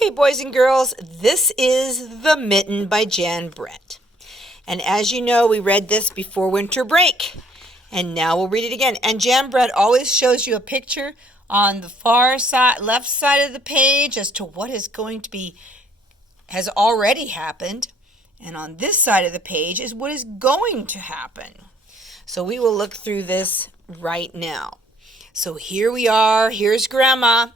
Okay, boys and girls, this is The Mitten by Jan Brett. And as you know, we read this before winter break. And now we'll read it again. And Jan Brett always shows you a picture on the far side, left side of the page as to what is going to be, has already happened. And on this side of the page is what is going to happen. So we will look through this right now. So here we are. Here's Grandma,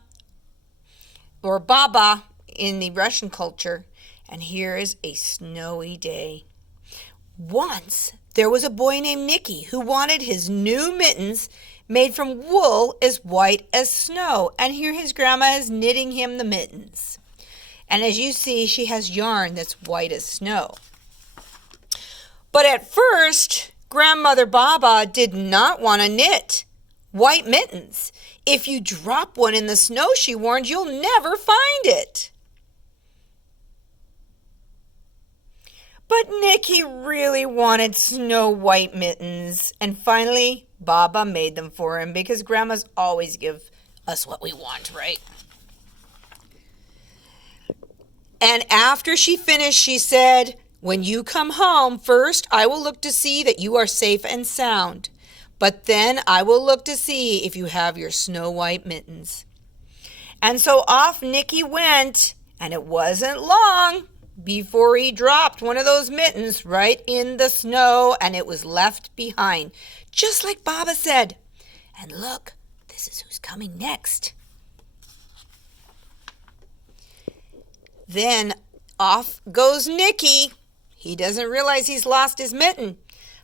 or Baba in the Russian culture. And here is a snowy day. Once there was a boy named Nicky who wanted his new mittens made from wool as white as snow. And here his grandma is knitting him the mittens. And as you see, she has yarn that's white as snow. But at first, Grandmother Baba did not want to knit white mittens. If you drop one in the snow, she warned, you'll never find it. But Nicky really wanted snow white mittens, and finally Baba made them for him because grandmas always give us what we want, right? And after she finished, she said, "When you come home, first I will look to see that you are safe and sound. But then I will look to see if you have your snow white mittens." And so off Nicky went, and it wasn't long before he dropped one of those mittens right in the snow, and it was left behind, just like Baba said. And look, this is who's coming next. Then off goes Nicky. He doesn't realize he's lost his mitten.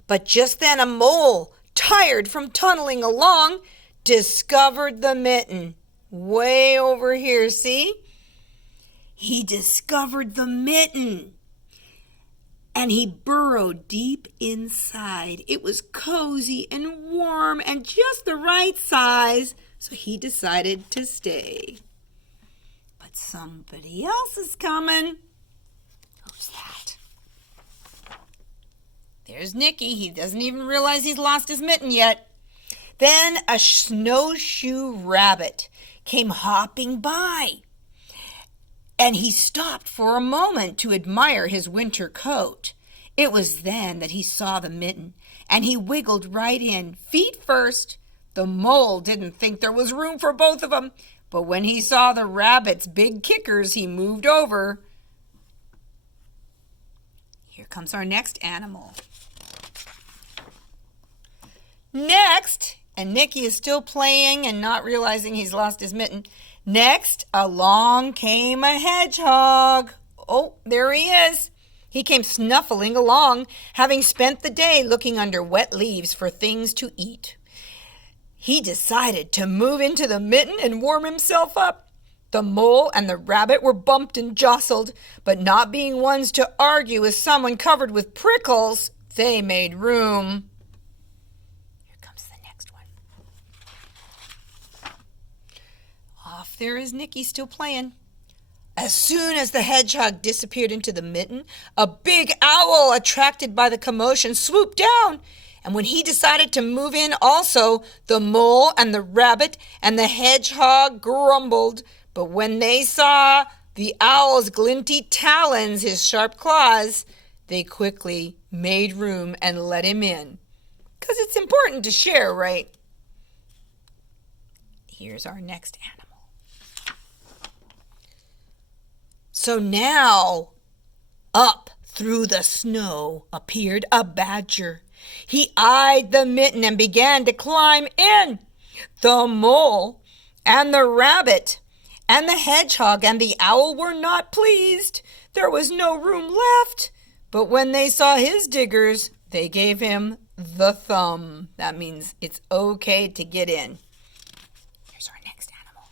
But just then a mole, tired from tunneling along, discovered the mitten. Way over here, see? He discovered the mitten. And he burrowed deep inside. It was cozy and warm and just the right size, so he decided to stay. But somebody else is coming. Who's that? There's Nicky. He doesn't even realize he's lost his mitten yet. Then a snowshoe rabbit came hopping by, and he stopped for a moment to admire his winter coat. It was then that he saw the mitten, and he wiggled right in, feet first. The mole didn't think there was room for both of them, but when he saw the rabbit's big kickers, he moved over. Here comes our next animal. Next, and Nicky is still playing and not realizing he's lost his mitten. Next, along came a hedgehog. Oh, there he is. He came snuffling along, having spent the day looking under wet leaves for things to eat. He decided to move into the mitten and warm himself up. The mole and the rabbit were bumped and jostled, but not being ones to argue with someone covered with prickles, they made room. Here comes the next one. Off there is Nicky, still playing. As soon as the hedgehog disappeared into the mitten, a big owl, attracted by the commotion, swooped down. And when he decided to move in also, the mole and the rabbit and the hedgehog grumbled. But when they saw the owl's glinty talons, his sharp claws, they quickly made room and let him in. 'Cause it's important to share, right? Here's our next animal. So now, up through the snow appeared a badger. He eyed the mitten and began to climb in. The mole and the rabbit and the hedgehog and the owl were not pleased. There was no room left. But when they saw his diggers, they gave him the thumb. That means it's okay to get in. Here's our next animal.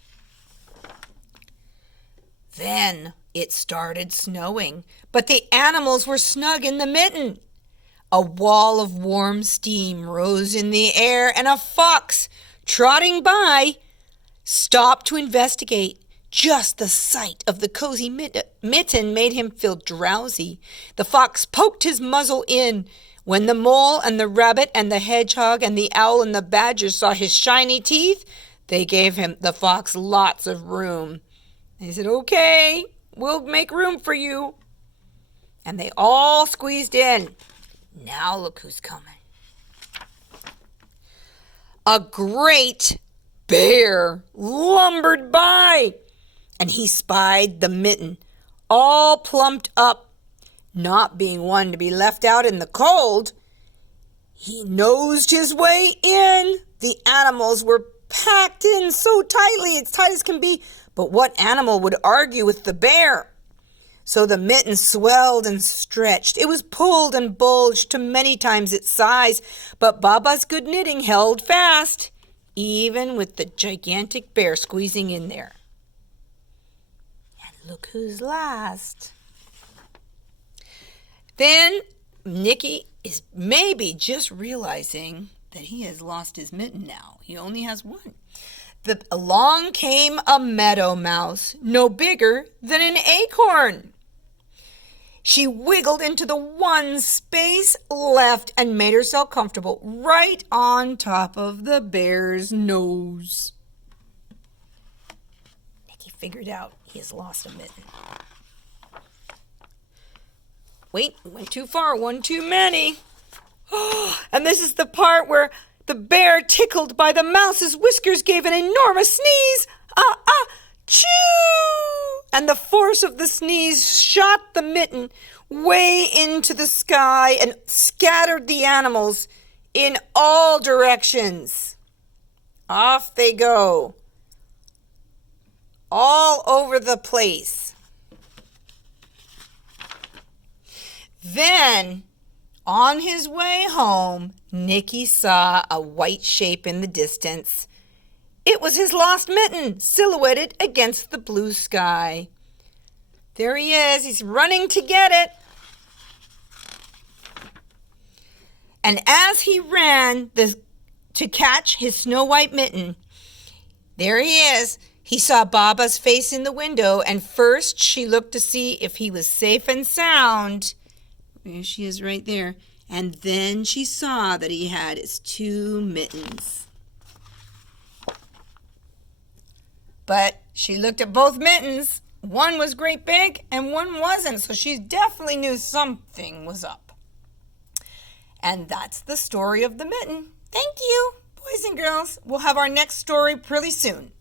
Then it started snowing, but the animals were snug in the mitten. A wall of warm steam rose in the air, and a fox, trotting by, stopped to investigate. Just the sight of the cozy mitten made him feel drowsy. The fox poked his muzzle in. When the mole and the rabbit and the hedgehog and the owl and the badger saw his shiny teeth, they gave the fox lots of room. He said, "Okay, We'll make room for you. And they all squeezed in. Now look who's coming. A great bear lumbered by, and he spied the Mitten, all plumped up. Not being one to be left out in the cold, he nosed his way in. The animals were packed in so tightly, as tight as can be, but what animal would argue with the bear? So the Mitten swelled and stretched. It was pulled and bulged to many times its size, but Baba's good knitting held fast, even with the gigantic bear squeezing in there. And look who's last. Then Nicky is maybe just realizing that he has lost his Mitten now. He only has one. Along came a meadow mouse, no bigger than an acorn. She wiggled into the one space left and made herself comfortable right on top of the bear's nose. Nicky figured out he has lost a Mitten. Wait, we went too far, one too many. And this is the part where the bear, tickled by the mouse's whiskers, gave an enormous sneeze. Choo! And the force of the sneeze shot the Mitten way into the sky and scattered the animals in all directions. Off they go, all over the place. Then, on his way home, Nicky saw a white shape in the distance. It was his lost Mitten, silhouetted against the blue sky. There he is. He's running to get it. And as he ran to catch his snow-white Mitten, there he is. He saw Baba's face in the window, and first she looked to see if he was safe and sound. There she is right there. And then she saw that he had his two mittens. But she looked at both mittens. One was great big and one wasn't, so she definitely knew something was up. And that's the story of the Mitten. Thank you, boys and girls. We'll have our next story pretty soon.